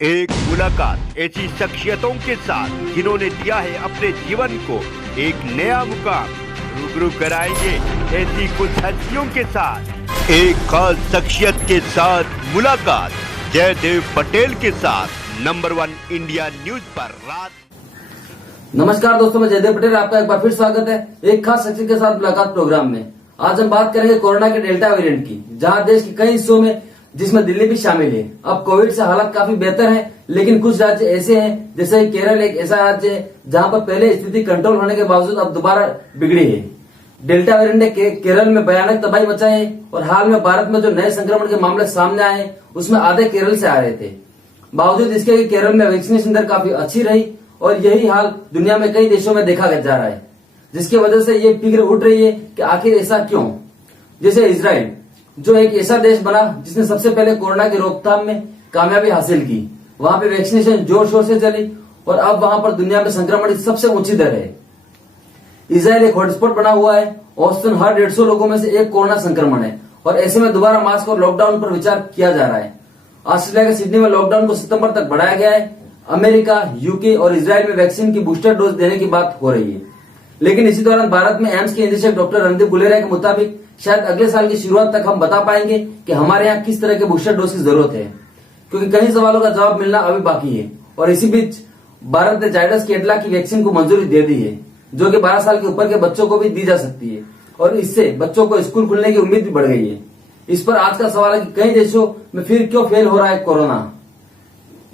एक मुलाकात ऐसी शख्सियतों के साथ जिन्होंने दिया है अपने जीवन को एक नया मुकाम। रूबरू कराएंगे ऐसी कुछ हस्तियों के साथ एक खास शख्सियत के साथ मुलाकात जयदेव पटेल के साथ नंबर 1 इंडिया न्यूज पर रात। नमस्कार दोस्तों, मैं जयदेव पटेल, आपका एक बार फिर स्वागत है एक खास शख्सियत के साथ मुलाकात प्रोग्राम में। आज हम बात करेंगे कोरोना के डेल्टा वेरिएंट की, जहां देश के कई हिस्सों में, जिसमें दिल्ली भी शामिल है, अब कोविड से हालात काफी बेहतर हैं। लेकिन कुछ राज्य ऐसे हैं, जैसे केरल एक ऐसा राज्य है जहां पर पहले स्थिति कंट्रोल होने के बावजूद अब दोबारा बिगड़ी है। डेल्टा वेरिएंट ने केरल में भयानक तबाही मचाई है और हाल में भारत में जो नए संक्रमण के मामले सामने आए हैं उसमें आधे केरल से आ रहे थे। बावजूद इसके कि केरल में वैक्सीनेशन दर काफी अच्छी रही और यही हाल दुनिया में कई देशों में देखा जा रहा है, जिसकी वजह से ये फिक्र उठ रही है कि आखिर ऐसा क्यों। जैसे इजराइल, जो एक ऐसा देश बना जिसने सबसे पहले कोरोना की रोकथाम में कामयाबी हासिल की, वहां पे वैक्सीनेशन जोर शोर से चली और अब वहां पर दुनिया में संक्रमण की सबसे ऊंची दर है। इजराइल एक हॉटस्पॉट बना हुआ है, औसतन हर 150 लोगों में से एक कोरोना संक्रमण है और ऐसे में दोबारा मास्क और लॉकडाउन पर विचार किया जा रहा है। ऑस्ट्रेलिया के सिडनी में लॉकडाउन को सितंबर तक बढ़ाया गया है। अमेरिका, यूके और इजराइल में वैक्सीन की बूस्टर डोज देने की बात हो रही है। लेकिन इसी दौरान भारत में एम्स के निदेशक डॉक्टर रणदीप गुलेरिया के मुताबिक शायद अगले साल की शुरुआत तक हम बता पाएंगे कि हमारे यहाँ किस तरह के बूस्टर डोज की जरूरत है, क्योंकि कई सवालों का जवाब मिलना अभी बाकी है। और इसी बीच भारत ने जायडस कैडिला की वैक्सीन को मंजूरी दे दी है, जो कि 12 साल के ऊपर के बच्चों को भी दी जा सकती है और इससे बच्चों को स्कूल खुलने की उम्मीद भी बढ़ गई है। इस पर आज का सवाल है कि कई देशों में फिर क्यों फेल हो रहा है कोरोना।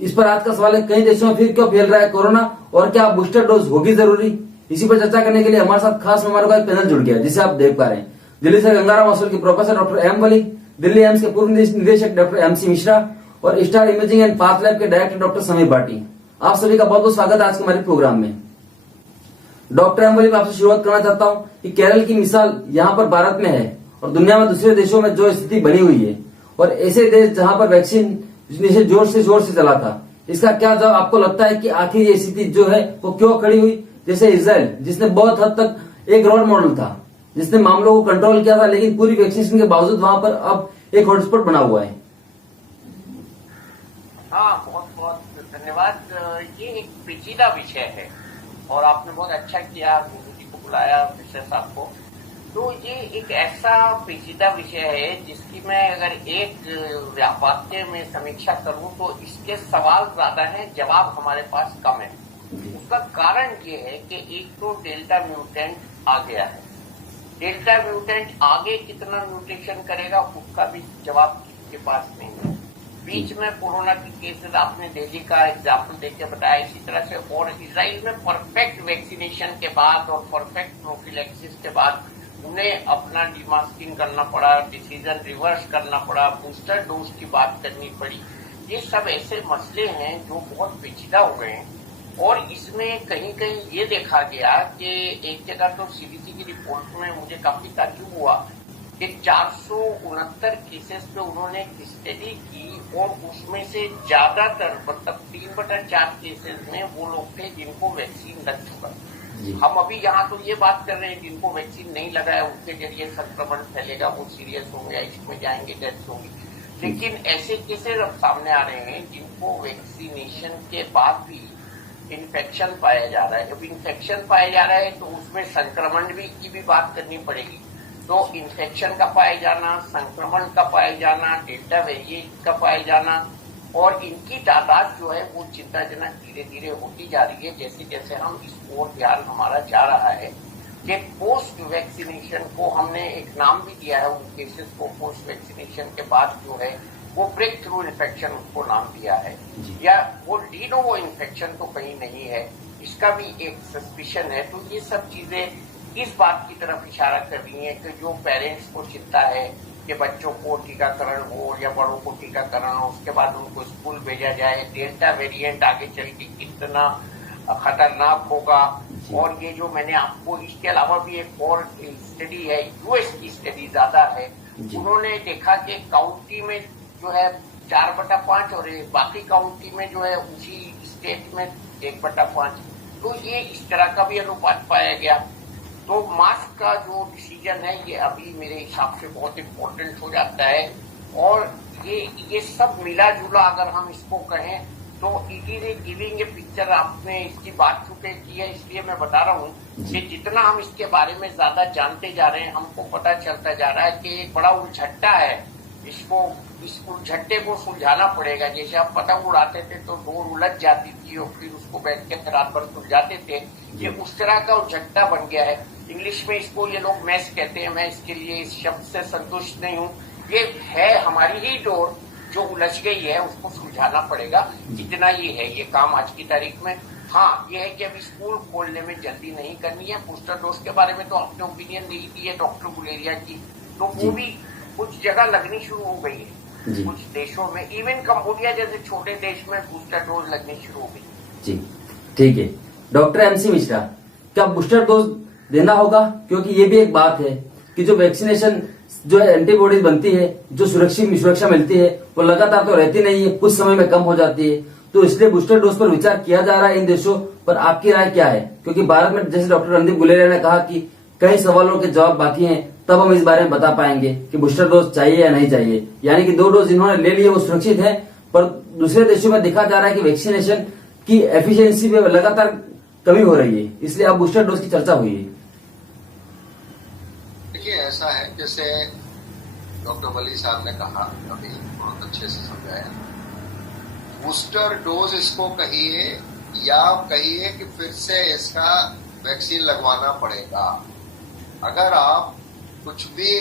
इस पर आज का सवाल है, कई देशों में फिर क्यों फैल रहा है कोरोना और क्या बूस्टर डोज होगी जरूरी। इसी पर चर्चा करने के लिए हमारे साथ खास मेहमानों का एक पैनल जुड़ गया, जिसे आप देख पा रहे हैं। दिल्ली से गंगाराम हॉस्पिटल के प्रोफेसर डॉक्टर एम वली, दिल्ली एम्स के पूर्व निदेशक डॉक्टर एमसी मिश्रा और star imaging and path lab के डायरेक्टर डॉक्टर समीर भाटी। आप सभी का बहुत बहुत स्वागत है आज के हमारे प्रोग्राम में। डॉक्टर एम वली, मैं आपसे शुरुआत करना चाहता हूँ कि केरल की मिसाल यहाँ पर भारत में है और दुनिया में दूसरे देशों में जो स्थिति बनी हुई है और ऐसे देश जहां पर वैक्सीन जोर से चला था, इसका क्या जवाब आपको लगता है कि आखिर ये स्थिति जो है वो क्यों खड़ी हुई। जैसे इजराइल, जिसने बहुत हद तक एक रोल मॉडल था, जिसने मामलों को कंट्रोल किया था, लेकिन पूरी वैक्सीनेशन के बावजूद वहां पर अब एक हॉटस्पॉट बना हुआ है। हाँ, बहुत बहुत धन्यवाद। ये एक पेचीदा विषय है और आपने बहुत अच्छा किया गुरु जी को बुलाया, विषय साहब को। तो ये एक ऐसा पेचीदा विषय है जिसकी मैं अगर एक वाक्य में समीक्षा करूं तो इसके सवाल ज्यादा हैं, जवाब हमारे पास कम है। उसका कारण ये है कि एक तो डेल्टा म्यूटेंट आ गया है। डेल्टा म्यूटेंट आगे कितना म्यूटेशन करेगा उसका भी जवाब किसी के पास नहीं है। बीच में कोरोना की केसेस आपने दिल्ली का एग्जाम्पल देके बताया, इसी तरह से और इजराइल में परफेक्ट वैक्सीनेशन के बाद और परफेक्ट प्रोफिलैक्सिस के बाद उन्हें अपना डिमास्किंग करना पड़ा, डिसीजन रिवर्स करना पड़ा, बूस्टर डोज की बात करनी पड़ी। ये सब ऐसे मसले हैं जो बहुत पेचीदा हो गए हैं और इसमें कहीं कहीं ये देखा गया कि एक जगह तो सीडीसी की रिपोर्ट में मुझे काफी ताज्जुब हुआ कि 469 केसेस पे उन्होंने एक स्टडी की और उसमें से ज्यादातर मतलब 3/4 केसेस में वो लोग थे जिनको वैक्सीन लग चुका। हम अभी यहाँ तो ये बात कर रहे हैं जिनको वैक्सीन नहीं लगा है उनके जरिए संक्रमण फैलेगा, वो सीरियस होंगे, इसमें जाएंगे, डेथ होगी। लेकिन ऐसे केसेस अब सामने आ रहे हैं जिनको वैक्सीनेशन के बाद भी इन्फेक्शन पाया जा रहा है। जब इन्फेक्शन पाया जा रहा है तो उसमें संक्रमण की भी बात करनी पड़ेगी। तो इन्फेक्शन का पाया जाना, संक्रमण का पाया जाना, डेल्टा वेरिएंट का पाया जाना और इनकी तादाद जो है वो चिंताजनक धीरे धीरे होती जा रही है। जैसे जैसे हम इस ओर ध्यान हमारा जा रहा है कि पोस्ट वैक्सीनेशन को हमने एक नाम भी दिया है उन केसेस को, पोस्ट वैक्सीनेशन के बाद जो है वो ब्रेक थ्रू इन्फेक्शन उसको नाम दिया है, या वो डी नोवो इन्फेक्शन तो कहीं नहीं है, इसका भी एक सस्पिशन है। तो ये सब चीजें इस बात की तरफ इशारा कर रही है कि जो पेरेंट्स को चिंता है कि बच्चों को टीकाकरण हो या बड़ों को टीकाकरण हो, उसके बाद उनको स्कूल भेजा जाए, डेल्टा वेरिएंट आगे चल के कितना खतरनाक होगा। और ये जो मैंने आपको, इसके अलावा भी एक और स्टडी है, यूएस की स्टडी ज्यादा है, उन्होंने देखा कि काउंटी में जो है 4/5 और बाकी काउंटी में जो है उसी स्टेट में 1/5। तो ये इस तरह का भी अनुपात पाया गया। तो मास्क का जो डिसीजन है ये अभी मेरे हिसाब से बहुत इम्पोर्टेंट हो जाता है और ये सब मिला जुला अगर हम इसको कहें तो it is a giving a picture. आपने इसकी बात चुके की है, इसलिए मैं बता रहा हूँ कि जितना हम इसके बारे में ज्यादा जानते जा रहे हैं, हमको पता चलता जा रहा है कि एक बड़ा उलझट्टा है। इस उलझट्टे को सुलझाना पड़ेगा। जैसे आप पतंग उड़ाते थे तो डोर उलझ जाती थी और फिर उसको बैठ के रात भर सुलझाते थे, ये उस तरह का उलझट्टा बन गया है। इंग्लिश में इसको ये लोग मैस कहते हैं। मैं इसके लिए इस शब्द से संतुष्ट नहीं हूँ। ये है हमारी ही डोर जो उलझ गई है, उसको सुलझाना पड़ेगा। जितना ये है ये काम आज की तारीख में। हाँ, ये है कि अभी स्कूल खोलने में जल्दी नहीं करनी है। बूस्टर डोज के बारे में तो आपने ओपिनियन दी थी है डॉक्टर गुलेरिया की, तो वो भी कुछ जगह लगनी शुरू हो गई है। कुछ देशों में, इवन कंबोडिया जैसे छोटे देश में बूस्टर डोज लगनी शुरू हो गई। जी ठीक है। डॉक्टर एमसी मिश्रा, क्या बूस्टर डोज देना होगा? क्योंकि ये भी एक बात है कि जो वैक्सीनेशन जो एंटीबॉडीज बनती है, जो सुरक्षा मिलती है, वो लगातार तो रहती नहीं है, कुछ समय में कम हो जाती है। तो इसलिए बूस्टर डोज पर विचार किया जा रहा है इन देशों पर। आपकी राय क्या है? क्योंकि भारत में जैसे डॉक्टर रणदीप गुलेरिया ने कहा कि कई सवालों के जवाब बाकी हैं, तब हम इस बारे में बता पाएंगे कि बूस्टर डोज चाहिए या नहीं चाहिए। यानी कि 2 डोज जिन्होंने ले लिए वो सुरक्षित है, पर दूसरे देशों में देखा जा रहा है कि वैक्सीनेशन की एफिशिएंसी में लगातार कमी हो रही है, इसलिए अब बूस्टर डोज की चर्चा हुई है। देखिए, ऐसा है जैसे डॉक्टर वली साहब ने कहा, अभी बहुत अच्छे से समझाया। बूस्टर डोज इसको कहिए या कहिए कि फिर से इसका वैक्सीन लगवाना पड़ेगा। अगर आप कुछ भी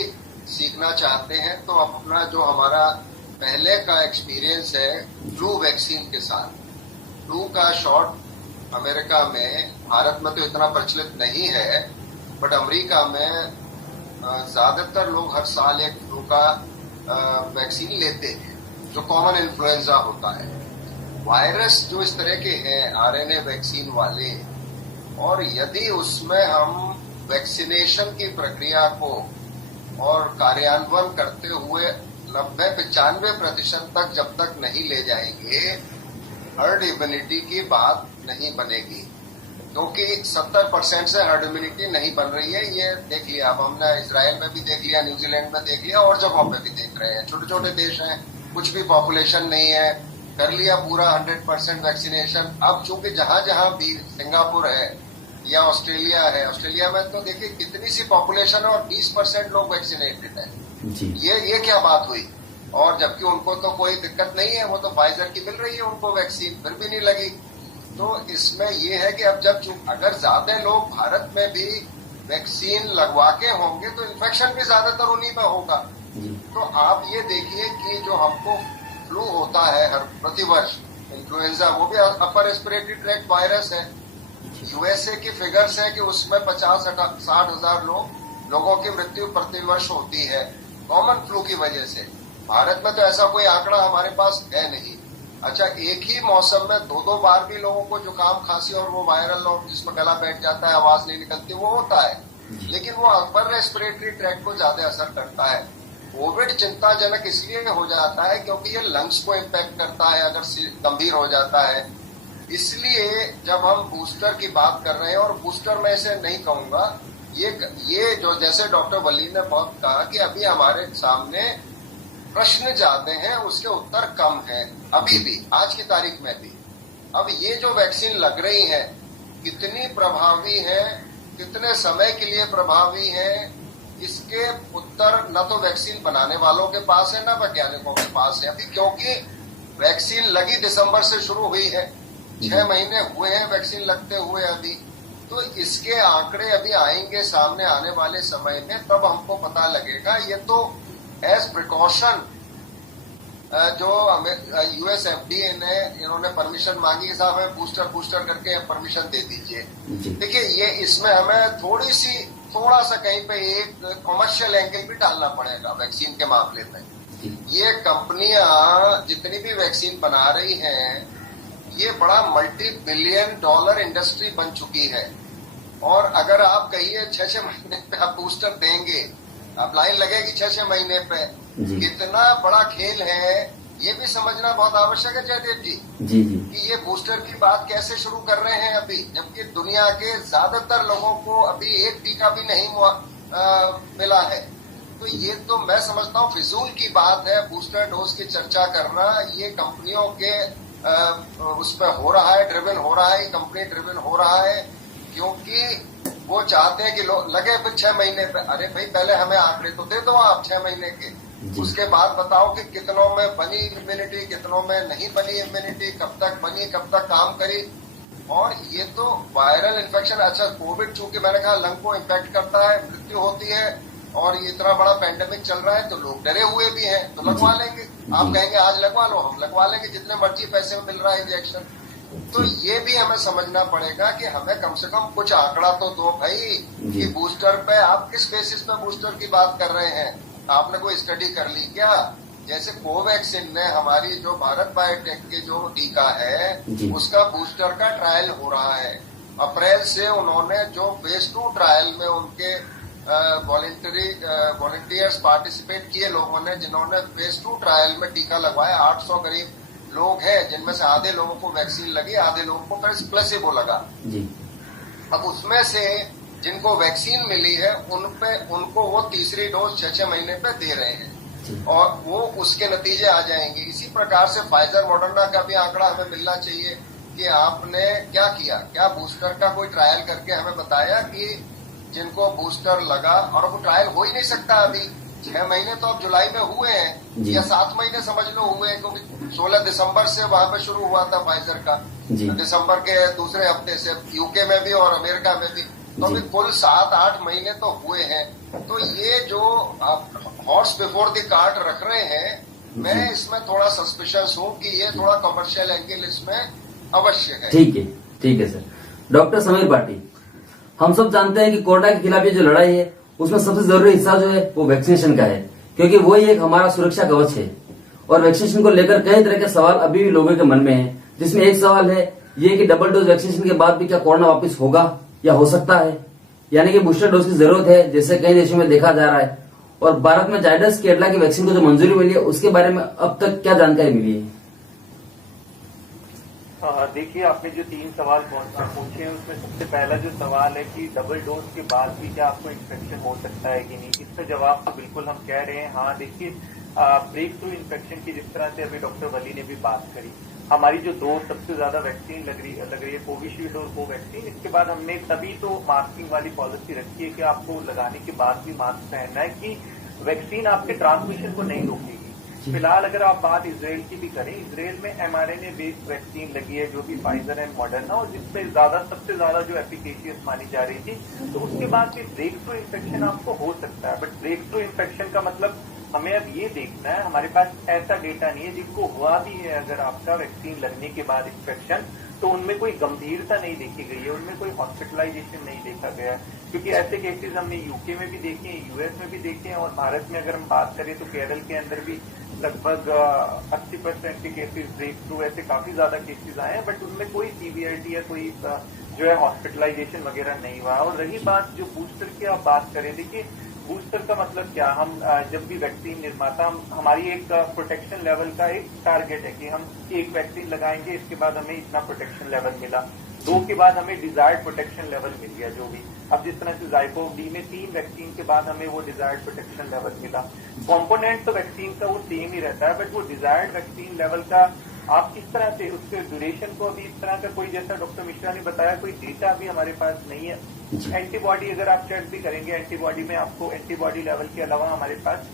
सीखना चाहते हैं तो अपना जो हमारा पहले का एक्सपीरियंस है फ्लू वैक्सीन के साथ, फ्लू का शॉट अमेरिका में, भारत में तो इतना प्रचलित नहीं है, बट अमेरिका में ज्यादातर लोग हर साल एक फ्लू का वैक्सीन लेते हैं जो कॉमन इन्फ्लुएंजा होता है। वायरस जो इस तरह के हैं आरएनए वैक्सीन वाले, और यदि उसमें हम वैक्सीनेशन की प्रक्रिया को और कार्यान्वयन करते हुए 90-95% तक जब तक नहीं ले जाएंगे, हर्ड इम्यूनिटी की बात नहीं बनेगी। क्योंकि 70% से हर्ड इम्यूनिटी नहीं बन रही है, ये देख लिया। अब हमने इजराइल में भी देख लिया, न्यूजीलैंड में देख लिया, और जगहों पे भी देख रहे हैं। छोटे छोटे देश हैं, कुछ भी पॉपुलेशन नहीं है, कर लिया पूरा 100% वैक्सीनेशन। अब चूंकि जहां जहां भी, सिंगापुर है या ऑस्ट्रेलिया है, ऑस्ट्रेलिया में तो देखिए कितनी सी पॉपुलेशन है और 20% लोग वैक्सीनेटेड है। ये क्या बात हुई? और जबकि उनको तो कोई दिक्कत नहीं है, वो तो फाइजर की मिल रही है उनको वैक्सीन, फिर भी नहीं लगी। तो इसमें ये है कि अब अगर ज्यादा लोग भारत में भी वैक्सीन लगवा के होंगे तो इन्फेक्शन भी ज्यादातर उन्हीं में होगा। तो आप ये देखिए कि जो हमको फ्लू होता है हर प्रतिवर्ष, इन्फ्लुएंजा, वो भी अपर रेस्पिरेटरी ट्रैक्ट वायरस है। यूएसए की फिगर्स है कि उसमें 50-60 हजार लोगों की मृत्यु प्रतिवर्ष होती है कॉमन फ्लू की वजह से। भारत में तो ऐसा कोई आंकड़ा हमारे पास है नहीं। अच्छा, एक ही मौसम में 2-2 बार भी लोगों को जुकाम, खांसी और वो वायरल और जिसमें गला बैठ जाता है, आवाज नहीं निकलती, वो होता है, लेकिन वो अपर रेस्पिरेटरी ट्रैक्ट को ज्यादा असर करता है। कोविड चिंताजनक इसलिए हो जाता है क्योंकि ये लंग्स को इम्पैक्ट करता है अगर गंभीर हो जाता है। इसलिए जब हम बूस्टर की बात कर रहे हैं, और बूस्टर में से नहीं कहूंगा, ये जो जैसे डॉक्टर वली ने बहुत कहा कि अभी हमारे सामने प्रश्न ज्यादा हैं, उसके उत्तर कम हैं, अभी भी, आज की तारीख में भी। अब ये जो वैक्सीन लग रही है कितनी प्रभावी है, कितने समय के लिए प्रभावी है, इसके उत्तर न तो वैक्सीन बनाने वालों के पास है न वैज्ञानिकों के पास है अभी। क्योंकि वैक्सीन लगी दिसंबर से शुरू हुई है, 6 महीने हुए हैं वैक्सीन लगते हुए अभी। तो इसके आंकड़े अभी आएंगे सामने आने वाले समय में, तब हमको पता लगेगा। ये तो एज प्रिकॉशन जो यूएस एफडीए ने, इन्होंने परमिशन मांगी कि साहब हमें बूस्टर करके परमिशन दे दीजिए। देखिए, ये इसमें हमें थोड़ा सा कहीं पे एक कमर्शियल एंगल भी डालना पड़ेगा वैक्सीन के मामले में। ये कंपनियां जितनी भी वैक्सीन बना रही हैं, ये बड़ा $multi-billion इंडस्ट्री बन चुकी है। और अगर आप कहिए 6-6 महीने पे आप बूस्टर देंगे, अब लाइन लगेगी 6-6 महीने पे, कितना बड़ा खेल है, ये भी समझना बहुत आवश्यक है जयदेव जी कि ये बूस्टर की बात कैसे शुरू कर रहे हैं अभी, जबकि दुनिया के ज्यादातर लोगों को अभी एक टीका भी नहीं मिला है। तो ये तो मैं समझता हूँ फिजूल की बात है बूस्टर डोज की चर्चा करना। ये कंपनियों के उस पर हो रहा है, ड्रिवन हो रहा है, कंपनी ड्रिवन हो रहा है, क्योंकि वो चाहते हैं कि लगे फिर 6 महीने पे। अरे भाई पहले हमें आंकड़े तो दे दो आप 6 महीने के, उसके बाद बताओ कि कितनों में बनी इम्यूनिटी, कितनों में नहीं बनी इम्यूनिटी, कब तक बनी, कब तक काम करी। और ये तो वायरल इन्फेक्शन, अच्छा कोविड चूंकि मैंने कहा लंग को इम्पैक्ट करता है, मृत्यु होती है, और ये इतना बड़ा पैंडेमिक चल रहा है तो लोग डरे हुए भी हैं, तो लगवा लेंगे। आप कहेंगे आज लगवा लो, हम लगवा लेंगे, जितने मर्जी पैसे में मिल रहा है इंजेक्शन। तो ये भी हमें समझना पड़ेगा कि हमें कम से कम कुछ आंकड़ा तो दो भाई कि बूस्टर पे आप किस बेसिस पे बूस्टर की बात कर रहे हैं। आपने कोई स्टडी कर ली क्या? जैसे कोवैक्सीन ने हमारी जो भारत बायोटेक के जो टीका है उसका बूस्टर का ट्रायल हो रहा है। अप्रैल से उन्होंने जो फेज 2 ट्रायल में उनके वॉलंटियर्स पार्टिसिपेट किए लोगों ने, जिन्होंने फेज 2 ट्रायल में टीका लगवाया, 800 करीब लोग हैं, जिनमें से आधे लोगों को वैक्सीन लगी, आधे लोगों को प्लेसिबो लगा। अब उसमें से जिनको वैक्सीन मिली है उनको वो तीसरी डोज 6 महीने पे दे रहे हैं और वो उसके नतीजे आ जाएंगे। इसी प्रकार से फाइजर मॉडर्ना का भी आंकड़ा हमें मिलना चाहिए कि आपने क्या किया, क्या बूस्टर का कोई ट्रायल करके हमें बताया कि जिनको बूस्टर लगा, और वो ट्रायल हो ही नहीं सकता अभी। 6 महीने तो अब जुलाई में हुए हैं या 7 महीने समझ लो हुए हैं, क्योंकि 16 दिसंबर से वहां पे शुरू हुआ था फाइजर का, दिसंबर के दूसरे हफ्ते से यूके में भी और अमेरिका में भी। तो अभी कुल 7-8 महीने तो हुए हैं। तो ये जो हॉर्स बिफोर द कार्ट रख रहे हैं, मैं इसमें थोड़ा सस्पिशियस हूँ कि ये थोड़ा कमर्शियल एंगल इसमें अवश्य है। ठीक है सर। डॉक्टर समीर पाटी, हम सब जानते हैं कि कोरोना के खिलाफ ये जो लड़ाई है उसमें सबसे जरूरी हिस्सा जो है वो वैक्सीनेशन का है, क्योंकि वही एक हमारा सुरक्षा कवच है। और वैक्सीनेशन को लेकर कई तरह के सवाल अभी भी लोगों के मन में है, जिसमें एक सवाल है ये कि डबल डोज वैक्सीनेशन के बाद भी क्या कोरोना वापस होगा या हो सकता है, यानी कि बूस्टर डोज की जरूरत है जैसे कई देशों में देखा जा रहा है। और भारत में जायडस केरला की वैक्सीन को जो मंजूरी मिली है उसके बारे में अब तक क्या जानकारी मिली है? देखिए, आपने जो 3 सवाल पूछे हैं उसमें सबसे पहला जो सवाल है कि डबल डोज के बाद भी क्या आपको इन्फेक्शन हो सकता है कि नहीं, इसका जवाब तो बिल्कुल हम कह रहे हैं हाँ। देखिए, ब्रेक थ्रू इन्फेक्शन की जिस तरह से अभी डॉक्टर वली ने भी बात करी, हमारी जो 2 सबसे ज्यादा वैक्सीन लग रही है कोविशील्ड और कोवैक्सीन, इसके बाद हमने तभी तो मास्किंग वाली पॉलिसी रखी है कि आपको लगाने के बाद भी मास्क पहनना है, कि वैक्सीन आपके ट्रांसमिशन को नहीं रोकेगी। फिलहाल अगर आप बात इजराइल की भी करें, इजराइल में mRNA बेस्ड वैक्सीन लगी है जो भी फाइजर एंड मॉडर्ना, और जिसमें सबसे ज्यादा जो एफिकेशियस मानी जा रही थी। तो उसके बाद भी ब्रेक थ्रू इन्फेक्शन आपको हो सकता है, बट ब्रेक थ्रू इन्फेक्शन का मतलब हमें अब ये देखना है, हमारे पास ऐसा डेटा नहीं है जिनको हुआ भी है अगर आपका वैक्सीन लगने के बाद इन्फेक्शन, तो उनमें कोई गंभीरता नहीं देखी गई है, उनमें कोई हॉस्पिटलाइजेशन नहीं देखा गया है। क्योंकि ऐसे केसेस हमने यूके में भी देखे हैं, यूएस में भी देखे हैं, और भारत में अगर हम बात करें तो केरल के अंदर भी लगभग 80% के केसेस ब्रेक थ्रू, ऐसे काफी ज्यादा केसेस आए हैं, बट उनमें कोई सीवियरिटी या कोई जो है हॉस्पिटलाइजेशन वगैरह नहीं हुआ। और रही बात जो बूस्टर की आप बात करें, देखिए बूस्टर का मतलब क्या, हम जब भी वैक्सीन निर्माता, हमारी एक प्रोटेक्शन लेवल का एक टारगेट है कि हम 1 वैक्सीन लगाएंगे, इसके बाद हमें इतना प्रोटेक्शन लेवल मिला, 2 के बाद हमें डिजायर्ड प्रोटेक्शन लेवल मिल गया जो भी। अब जिस तरह से ज़ाइकोव डी में 3 वैक्सीन के बाद हमें वो डिजायर्ड प्रोटेक्शन लेवल मिला। कॉम्पोनेंट तो वैक्सीन का वो सेम ही रहता है, बट वो डिजायर्ड वैक्सीन लेवल का आप किस तरह से उसके ड्यूरेशन को, अभी इस तरह का कोई, जैसा डॉक्टर मिश्रा ने बताया, कोई डेटा अभी हमारे पास नहीं है। एंटीबॉडी अगर आप चेक भी करेंगे, एंटीबॉडी में आपको एंटीबॉडी लेवल के अलावा हमारे पास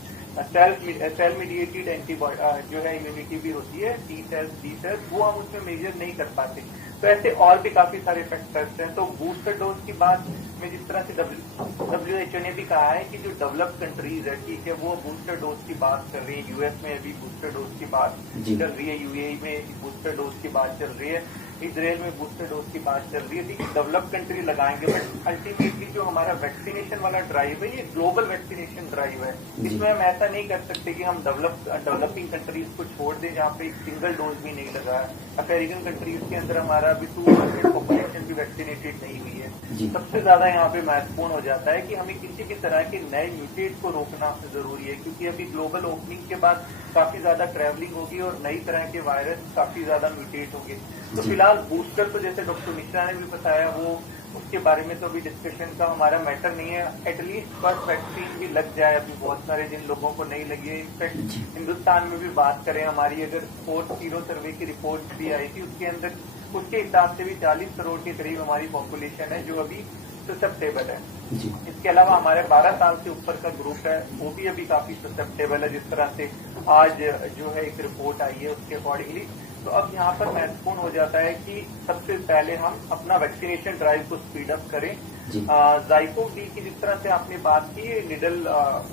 सेल मीडिएटेड एंटीबॉडी जो है इम्यूनिटी भी होती है, टी सेल्स, वो हम उसमें मेजर नहीं कर पाते। तो ऐसे और भी काफी सारे फैक्टर्स हैं। तो बूस्टर डोज की बात में जिस तरह से WHO ने भी कहा है कि जो डेवलप्ड कंट्रीज है, ठीक है, वो बूस्टर डोज की बात कर रही है। यूएस में अभी बूस्टर डोज की बात चल रही है, यूएई में बूस्टर डोज की बात चल रही है, इजराइल में बूस्टर डोज की बात चल रही है। देखिए, डेवलप्ड कंट्री लगाएंगे, बट अल्टीमेटली जो हमारा वैक्सीनेशन वाला ड्राइव है, ये ग्लोबल वैक्सीनेशन ड्राइव है। इसमें हम ऐसा नहीं कर सकते कि हम डेवलपिंग कंट्रीज को छोड़ दें जहाँ पे एक सिंगल डोज भी नहीं लगा है। अफ्रीकन कंट्रीज के अंदर हमारा हमारा अभी 2% पॉपुलेशन भी वैक्सीनेटेड नहीं हुई है। सबसे ज्यादा यहाँ पे महत्वपूर्ण हो जाता है कि हमें किसी भी तरह के नए म्यूटेट को रोकना जरूरी है, क्योंकि अभी ग्लोबल ओपनिंग के बाद काफी ज्यादा ट्रैवलिंग होगी और नई तरह के वायरस काफी ज्यादा म्यूटेट होंगे। तो फिलहाल बूस्टर तो जैसे डॉक्टर मिश्रा ने भी बताया, वो उसके बारे में तो अभी डिस्कशन का हमारा मैटर नहीं है। एटलीस्ट फर्स्ट वैक्सीन भी लग जाए। अभी बहुत सारे जिन लोगों को नहीं लगी है, इनफैक्ट हिंदुस्तान में भी बात करें, हमारी अगर 4 सर्वे की रिपोर्ट भी आई थी, उसके अंदर उसके हिसाब से भी 40 करोड़ के करीब हमारी पॉपुलेशन है जो अभी ससेप्टेबल है। इसके अलावा हमारे 12 साल से ऊपर का ग्रुप है, वो भी अभी काफी ससेप्टेबल है, जिस तरह से आज जो है एक रिपोर्ट आई है उसके अकॉर्डिंगली। तो अब यहाँ पर महत्वपूर्ण हो जाता है कि सबसे पहले हम अपना वैक्सीनेशन ड्राइव को स्पीड अप करें। ज़ाइकोव डी की जिस तरह से आपने बात की, निडल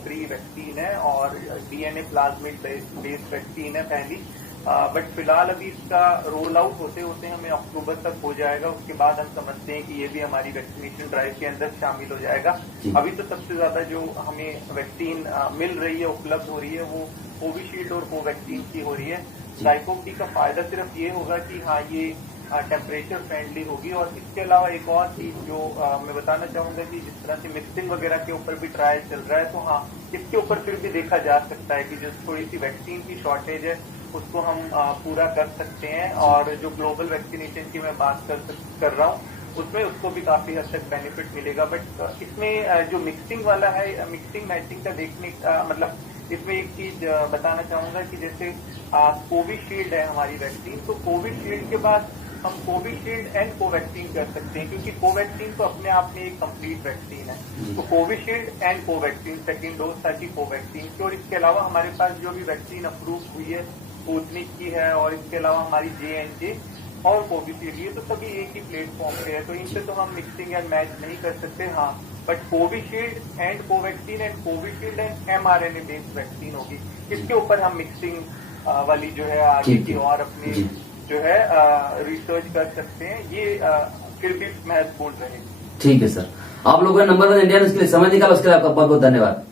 फ्री वैक्सीन है और डीएनए प्लाज्मिड बेस्ड वैक्सीन है पहली, बट फिलहाल अभी इसका रोल आउट होते होते हमें अक्टूबर तक हो जाएगा। उसके बाद हम समझते हैं कि ये भी हमारी वैक्सीनेशन ड्राइव के अंदर शामिल हो जाएगा। अभी तो सबसे ज्यादा जो हमें वैक्सीन मिल रही है, उपलब्ध हो रही है, वो कोविशील्ड और कोवैक्सीन की हो रही है। ज़ाइकोव डी का फायदा सिर्फ ये होगा कि हाँ, ये टेम्परेचर फ्रेंडली होगी। और इसके अलावा एक और चीज जो मैं बताना चाहूंगा कि जिस तरह से मिक्सिंग वगैरह के ऊपर भी ट्रायल चल रहा है, तो हाँ, इसके ऊपर फिर भी देखा जा सकता है कि जो थोड़ी सी वैक्सीन की शॉर्टेज है उसको हम पूरा कर सकते हैं। और जो ग्लोबल वैक्सीनेशन की मैं बात कर रहा हूँ, उसमें उसको भी काफी हद तक बेनिफिट मिलेगा। बट इसमें जो मिक्सिंग वाला है, मिक्सिंग मैचिंग का देखने का मतलब, इसमें एक चीज बताना चाहूंगा कि जैसे कोविशील्ड है हमारी वैक्सीन, तो कोविशील्ड के बाद हम कोविशील्ड एंड कोवैक्सीन कर सकते हैं, क्योंकि कोवैक्सीन तो अपने आप में एक कंप्लीट वैक्सीन है। तो Covishield and Covaxin second dose ताकि कोवैक्सीन की। और इसके अलावा हमारे पास जो भी वैक्सीन अप्रूव हुई है, स्पुतनिक की है, और इसके अलावा हमारी J&J और कोविशील्ड, ये तो सभी एक ही प्लेटफॉर्म पे है, तो इनसे तो हम मिक्सिंग एंड मैच नहीं कर सकते। हाँ, but Covishield and Covaxin and Covishield and mRNA based vaccine होगी, इसके ऊपर हम मिक्सिंग वाली जो है आगे की और अपनी जो है रिसर्च कर सकते हैं। ये फिर भी महत्वपूर्ण रहेगी। ठीक है सर, आप लोगों ने नंबर 1 इंडिया न्यूज़ के लिए समय निकाला, उसके लिए आपका बहुत बहुत धन्यवाद।